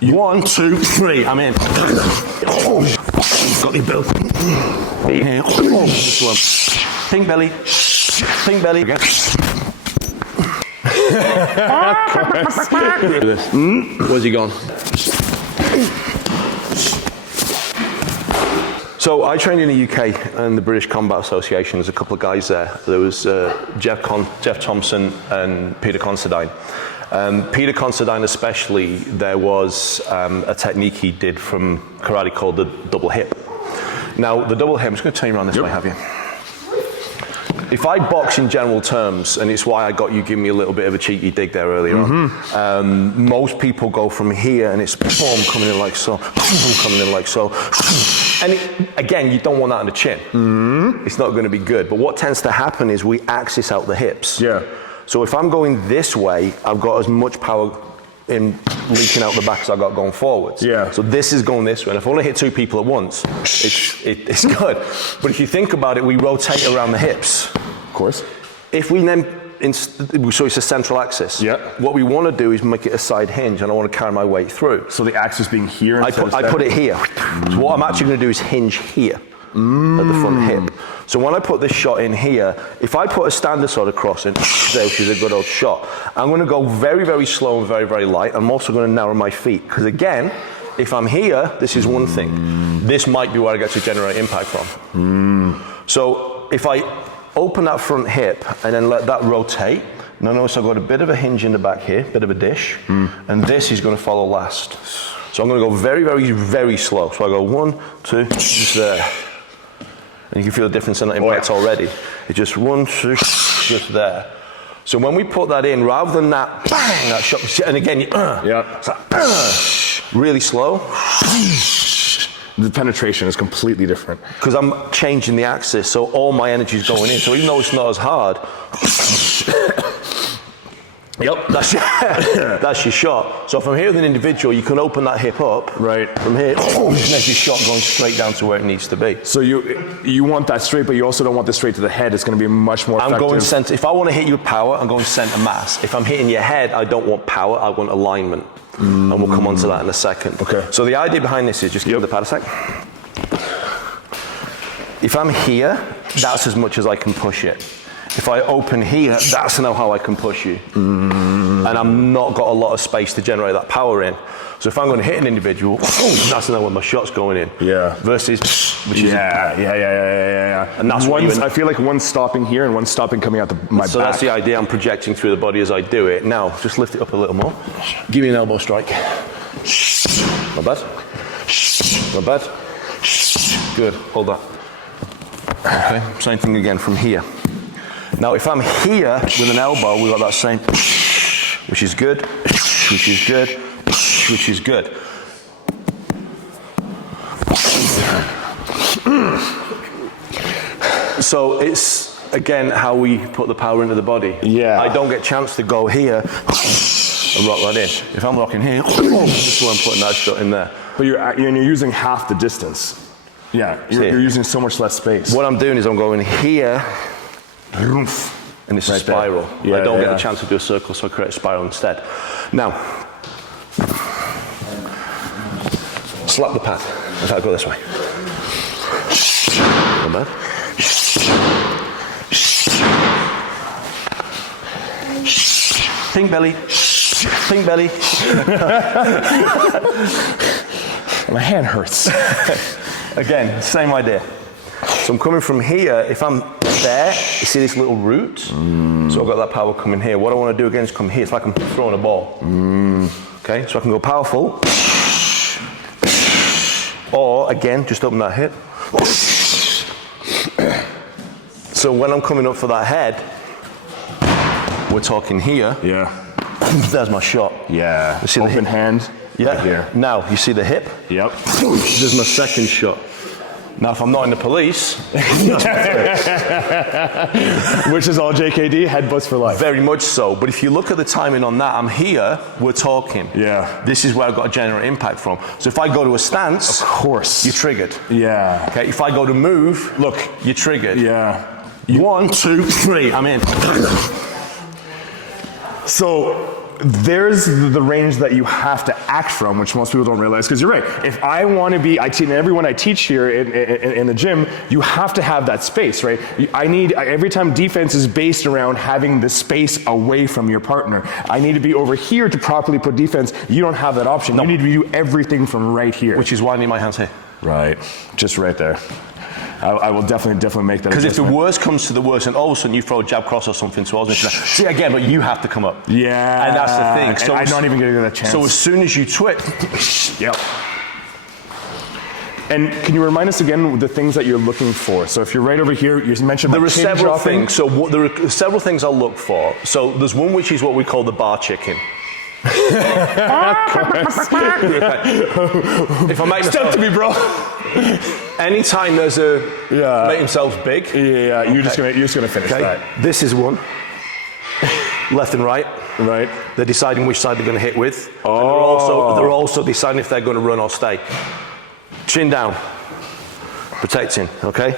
1, 2, 3, I'm in. Got your bill. Here. Pink belly. Pink belly. Again. Where's he gone? So I trained in the UK and the British Combat Association. There's a couple of guys there. There was Jeff Thompson and Peter Considine. Peter Considine especially, there was a technique he did from karate called the double hip. Now the double hip, I'm just going to turn you around this way, have you? If I box in general terms, and it's why I got you giving me a little bit of a cheeky dig there earlier on, most people go from here and it's boom, coming in like so, coming in like so. And again, you don't want that on the chin. It's not going to be good. But what tends to happen is we axis out the hips. Yeah. So if I'm going this way, I've got as much power in leaking out the back as I got going forwards. Yeah. So this is going this way. And if I want to hit two people at once, it's good. But if you think about it, we rotate around the hips. Of course. If we then, so it's a central axis. Yeah. What we want to do is make it a side hinge, and I want to carry my weight through. So the axis being here. I put it here. So what I'm actually going to do is hinge here at the front hip. So when I put this shot in here, if I put a standard sort of cross in, which is a good old shot, I'm going to go very, very slow and very, very light. I'm also going to narrow my feet. Because again, if I'm here, this is one thing. This might be where I get to generate impact from. So if I open that front hip and then let that rotate, now notice I've got a bit of a hinge in the back here, bit of a dish, and this is going to follow last. So I'm going to go very, very, very slow. So I go 1, 2, just there. And you can feel the difference in the impact already. It's just 1, 2, just there. So when we put that in, rather than that, bang, that shot, and again, it's like, really slow. The penetration is completely different. Because I'm changing the axis, so all my energy is going in. So even though it's not as hard, that's your shot. So from here with an individual, you can open that hip up. Right. From here, there's your shot going straight down to where it needs to be. So you want that straight, but you also don't want this straight to the head. It's going to be much more effective. I'm going center. If I want to hit you with power, I'm going center mass. If I'm hitting your head, I don't want power, I want alignment. And we'll come on to that in a second. Okay. So the idea behind this is, just give the pad a sec. If I'm here, that's as much as I can push it. If I open here, that's now how I can push you. And I'm not got a lot of space to generate that power in. So if I'm going to hit an individual, that's now where my shot's going in. Yeah. Versus, which is And that's I feel like one's stopping here and one's stopping coming out my back. So that's the idea. I'm projecting through the body as I do it. Now, just lift it up a little more. Give me an elbow strike. Not bad. Not bad. Good. Hold that. Okay. Same thing again from here. Now, if I'm here with an elbow, we've got that same, which is good, which is good, which is good. So it's, again, how we put the power into the body. Yeah. I don't get a chance to go here and rock that in. If I'm rocking here, this is where I'm putting that shot in there. But you're using half the distance. Yeah, you're using so much less space. What I'm doing is I'm going here, and it's a spiral. I don't get a chance to do a circle, so I create a spiral instead. Now, slap the pad. In fact, go this way. Not bad. Pink belly. Pink belly. My hand hurts. Again, same idea. So I'm coming from here. If I'm there, you see this little root? So I've got that power coming here. What I want to do again is come here. It's like I'm throwing a ball. Okay, so I can go powerful. Or, again, just open that hip. So when I'm coming up for that head, we're talking here. Yeah. There's my shot. Yeah. You see Open the hip? hand. Yeah. Right here. Now, you see the hip? Yep. There's my second shot. Now, if I'm not in the police, which is all JKD, headbutts for life. Very much so. But if you look at the timing on that, I'm here, we're talking. Yeah. This is where I've got to generate impact from. So if I go to a stance, of course, you're triggered. Yeah. Okay. If I go to move, look, you're triggered. Yeah. 1, 2, 3, I'm in. So there's the range that you have to act from, which most people don't realize, because you're right. If I want to be, everyone I teach here in the gym, you have to have that space, right? Every time defense is based around having the space away from your partner. I need to be over here to properly put defense. You don't have that option. You need to do everything from right here. Which is why I need my hands here. Right, just right there. I will definitely make that. Because if the worst comes to the worst, and all of a sudden you throw a jab cross or something towards me, see again, but you have to come up. Yeah. And that's the thing. So I'm not even going to get that chance. So as soon as you twitch, yep. And can you remind us again the things that you're looking for? So if you're right over here, you mentioned there are several things. So there are several things I'll look for. So there's one which is what we call the bar chicken. If I make Step to me, bro. Anytime there's a make themselves big. Yeah. You're just gonna finish that. This is one. Left and right. Right. They're deciding which side they're going to hit with. Oh. And they're also deciding if they're going to run or stay. Chin down. Protecting. Okay.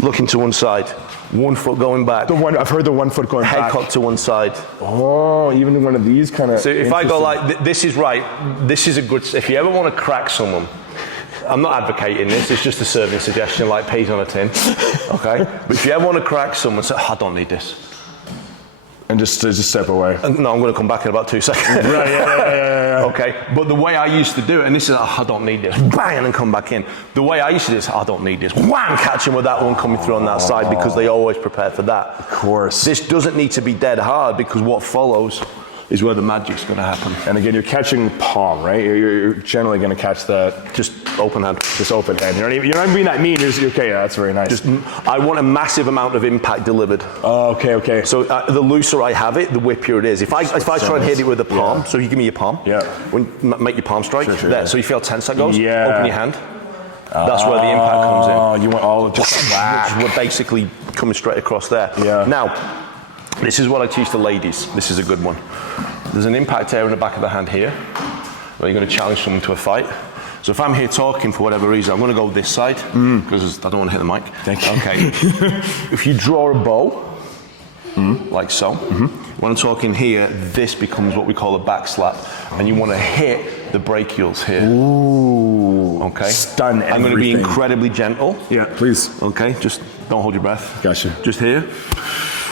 Looking to one side. 1 foot going back. I've heard the 1 foot going Head back. cocked to one side. Oh, even one of these kind of. So if I go like, this is right, this is a good, if you ever want to crack someone, I'm not advocating this, it's just a serving suggestion like peas on a tin, okay? But if you ever want to crack someone, say, I don't need this. And just step away. No, I'm going to come back in about 2 seconds. Right, yeah. Okay, but the way I used to do it, and this is, I don't need this, bang, and then come back in. The way I used to do this, I don't need this, wham, catch him with that one coming through on that side because they always prepare for that. Of course. This doesn't need to be dead hard because what follows is where the magic's going to happen. And again, you're catching palm, right? You're generally going to catch that. Just open hand. Just open hand. You're not even being that mean. You're okay, that's very nice. I want a massive amount of impact delivered. Oh, okay. So the looser I have it, the whippier it is. If I try and hit it with the palm, so you give me your palm. Yeah. Make your palm strike. Sure, there. yeah. So you feel how tense that goes? Yeah. Open your hand. That's where the impact comes in. Oh, you want all of just whack. We're basically coming straight across there. Yeah. Now, this is what I teach the ladies. This is a good one. There's an impact area in the back of the hand here, where you're going to challenge someone to a fight. So if I'm here talking for whatever reason, I'm going to go this side, because I don't want to hit the mic. Thank you. Okay. If you draw a bow, like so, when I'm talking here, this becomes what we call a back slap, and you want to hit the brachials here. Ooh. Okay. Stun everything. I'm going to be incredibly gentle. Yeah, please. Okay, just don't hold your breath. Gotcha. Just here.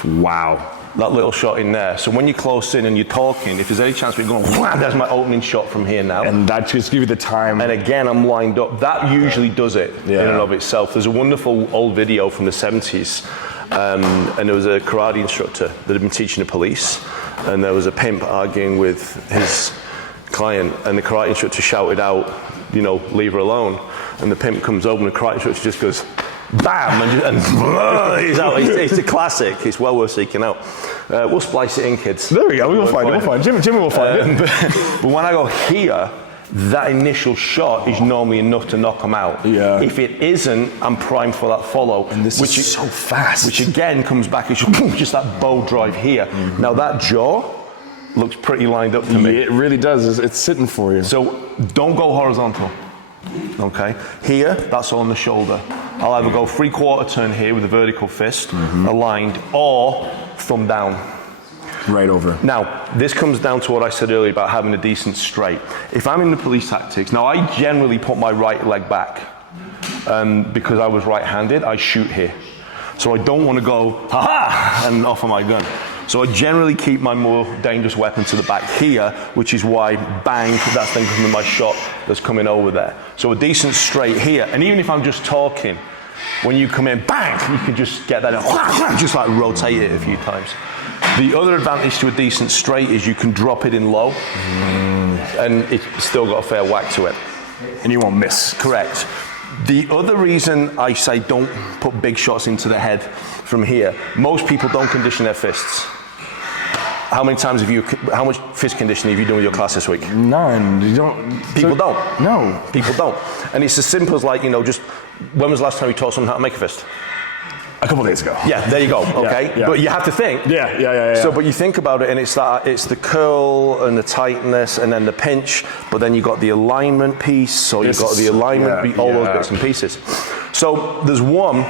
Wow. That little shot in there. So when you're close in and you're talking, if there's any chance we're going, wham, there's my opening shot from here now. And that just gives you the time. And again, I'm lined up. That usually does it in and of itself. There's a wonderful old video from the 70s, and there was a karate instructor that had been teaching the police, and there was a pimp arguing with his client, and the karate instructor shouted out, leave her alone. And the pimp comes over, and the karate instructor just goes, bam, and he's out. It's a classic. It's well worth seeking out. We'll splice it in, kids. There we go. We'll find it. Jimmy will find it. But when I go here, that initial shot is normally enough to knock them out. Yeah. If it isn't, I'm primed for that follow. And this is so fast. Which again comes back, it's just that bow drive here. Now that jaw looks pretty lined up to me. It really does. It's sitting for you. So don't go horizontal. Okay, here, that's on the shoulder. I'll either go 3/4 turn here with a vertical fist, aligned, or thumb down. Right over. Now, this comes down to what I said earlier about having a decent straight. If I'm in the police tactics, now I generally put my right leg back. Because I was right-handed, I shoot here. So I don't want to go, ha-ha, and off of my gun. So I generally keep my more dangerous weapon to the back here, which is why, bang, that's then coming my shot that's coming over there. So a decent straight here, and even if I'm just talking, when you come in, bang, you can just get that in, just like rotate it a few times. The other advantage to a decent straight is you can drop it in low, and it's still got a fair whack to it. And you won't miss. Correct. The other reason I say don't put big shots into the head from here, most people don't condition their fists. How much fist conditioning have you done with your class this week? None. You don't. People don't. No. People don't. And it's as simple as just, when was the last time you taught someone how to make a fist? A couple days ago. Yeah, there you go. Okay. Yeah. But you have to think. Yeah. So, but you think about it, and it's the curl and the tightness, and then the pinch. But then you got the alignment piece. So you've got the alignment, all those bits and pieces. So there's one.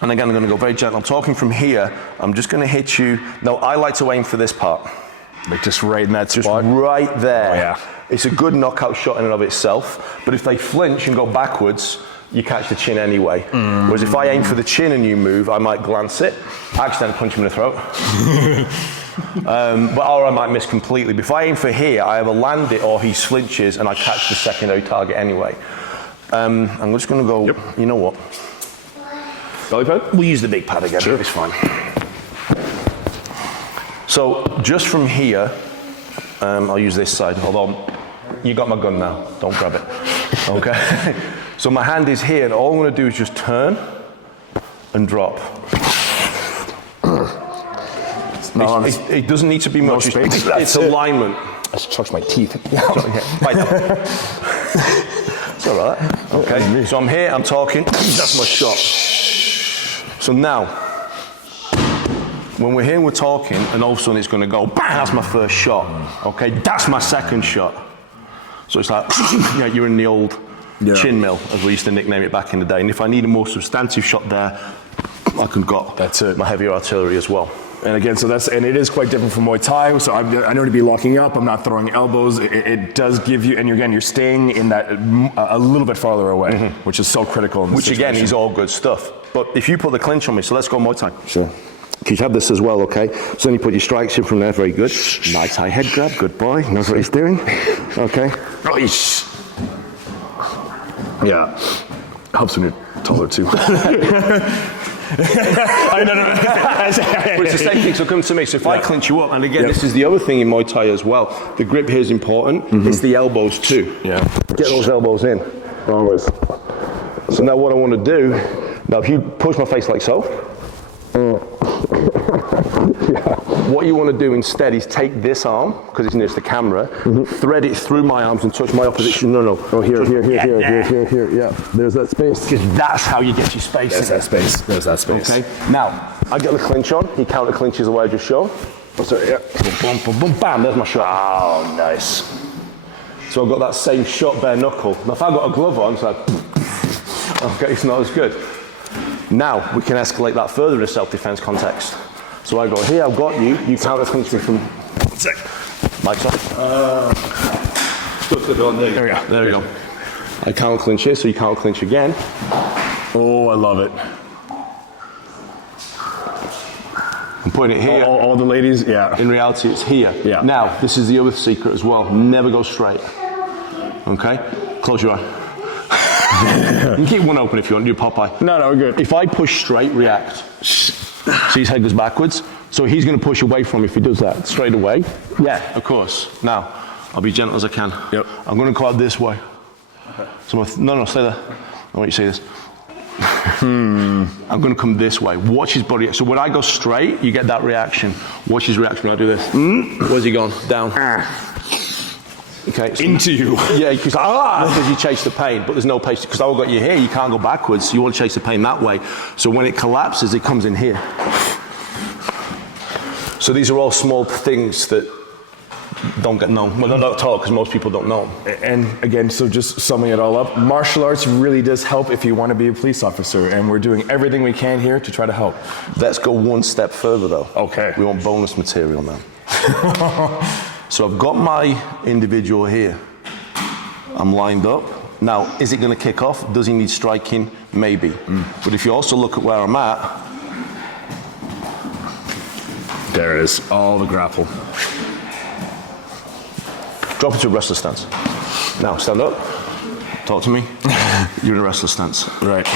And again, I'm going to go very gentle. I'm talking from here. I'm just going to hit you. Now, I like to aim for this part. Like just right in that Just spot. right there. Oh, yeah. It's a good knockout shot in and of itself, but if they flinch and go backwards, you catch the chin anyway. Whereas if I aim for the chin and you move, I might glance it, accidentally punch him in the throat. Or I might miss completely. But if I aim for here, I either land it or he flinches and I catch the secondary target anyway. I'm just going to go, you know what? Belly pad? We'll use the big pad again, Sure. it's fine. So just from here, I'll use this side, although you got my gun now, don't grab it. Okay? So my hand is here and all I'm going to do is just turn and drop. It doesn't need to be much, it's alignment. I should touch my teeth. It's all right. Okay, so I'm here, I'm talking, that's my shot. So now, when we're here and we're talking, and all of a sudden it's going to go, bang, that's my first shot. Okay, that's my second shot. So it's like, you're in the old chin mill, as we used to nickname it back in the day. And if I need a more substantive shot there, I can got my heavier artillery as well. And again, so and it is quite different from Muay Thai. So I know to be locking up, I'm not throwing elbows. It does give you, and you're staying in that a little bit farther away, which is so critical in this situation. Again is all good stuff. But if you put the clinch on me, so let's go Muay Thai. Sure. You have this as well, okay? So then you put your strikes in from there, very good. Nice high head grab, good boy, knows what he's doing. Okay. Nice. Yeah. Helps when you're taller too. I know. But it's the same thing, so come to me. So if I clinch you up, and again, this is the other thing in Muay Thai as well. The grip here is important. It's the elbows too. Yeah. Get those elbows in. Always. So now what I want to do, now if you push my face like so, what you want to do instead is take this arm, because it's nearest the camera, thread it through my arms and touch my opposition. No. Oh, here. Yeah. There's that space. Because that's how you get your space. There's that space. Okay. Now, I get the clinch on. He counter clinches the way I just showed. Oh, sorry, yeah. Boom, boom, boom, bam. There's my shot. Oh, nice. So I've got that same shot bare knuckle. Now, if I've got a glove on, it's like, okay, it's not as good. Now, we can escalate that further in a self-defense context. So I go here, I've got you, you counter clinch me from... One sec. Mike's off. There we go. There we go. I counter clinch here, so you counter clinch again. Oh, I love it. I'm putting it here. All the ladies, yeah. In reality, it's here. Yeah. Now, this is the other secret as well. Never go straight. Okay? Close your eye. You can keep one open if you want, do Popeye. No, we're good. If I push straight, react. See his head goes backwards? So he's going to push away from me if he does that straight away. Yeah, of course. Now, I'll be gentle as I can. Yep. I'm going to go out this way. Okay. So no, stay there. I want you to see this. I'm going to come this way. Watch his body. So when I go straight, you get that reaction. Watch his reaction when I do this. Where's he gone? Down. Okay. So into you. Yeah, because you chase the pain, but there's no pain. Because I've got you here, you can't go backwards. So you want to chase the pain that way. So when it collapses, it comes in here. So these are all small things that don't get known. Well, don't talk because most people don't know. And again, so just summing it all up, martial arts really does help if you want to be a police officer, and we're doing everything we can here to try to help. Let's go one step further though. Okay. We want bonus material now. So I've got my individual here. I'm lined up. Now, is it going to kick off? Does he need striking? Maybe. But if you also look at where I'm at. There it is, all the grapple. Drop into a wrestler stance. Now, stand up. Talk to me. You're in a wrestler stance. Right.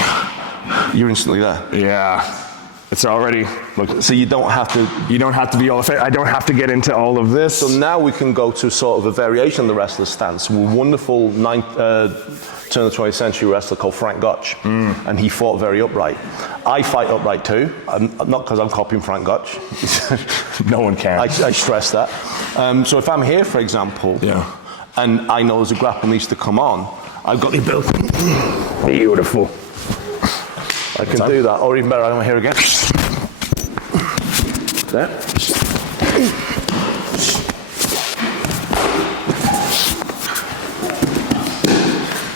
You're instantly there. Yeah. It's already, look. So you don't have to be all, I don't have to get into all of this. So now we can go to sort of a variation of the wrestler stance. A wonderful turn of the 20th century wrestler called Frank Gotch. And he fought very upright. I fight upright too. Not because I'm copying Frank Gotch. No one can. I stress that. So if I'm here, for example, and I know there's a grapple needs to come on, I've got the ability. Beautiful. I can do that, or even better, I'm here again. There.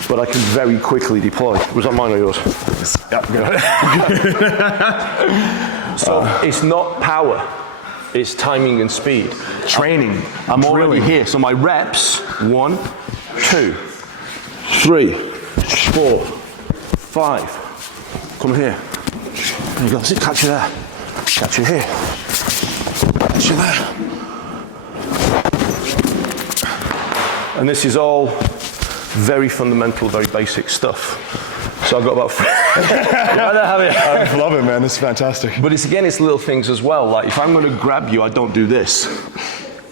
But I can very quickly deploy. Was that mine or yours? Yeah, good. So it's not power. It's timing and speed. Training. I'm already here. So my reps, 1, 2, 3, 4, 5. Come here. There you go. Sit, catch you there. Catch you here. Catch you there. And this is all very fundamental, very basic stuff. So I've got about. I love it, man. This is fantastic. But it's again, it's little things as well. Like if I'm going to grab you, I don't do this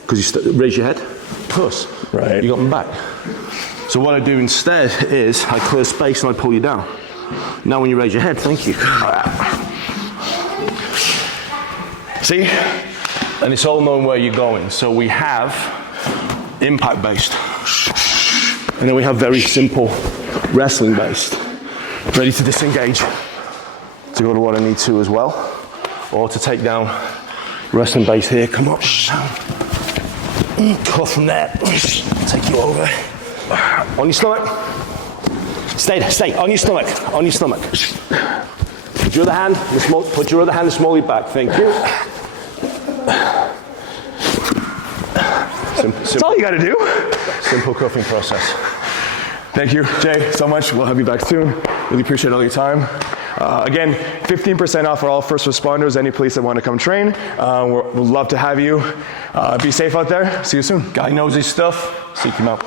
because you raise your head, puss. Right. You got them back. So what I do instead is I clear space and I pull you down. Now when you raise your head, thank you. See? And it's all knowing where you're going. So we have impact based. And then we have very simple wrestling based. Ready to disengage. To go to what I need to as well. Or to take down wrestling base here. Come up. Cut from there. Take you over. On your stomach. Stay. On your stomach. On your stomach. Put your other hand. Put your other hand and small your back. Thank you. That's all you got to do. Simple cuffing process. Thank you, Jay, so much. We'll have you back soon. Really appreciate all your time. Again, 15% off for all first responders, any police that want to come train. We'd love to have you. Be safe out there. See you soon. Guy knows his stuff. Seek him out.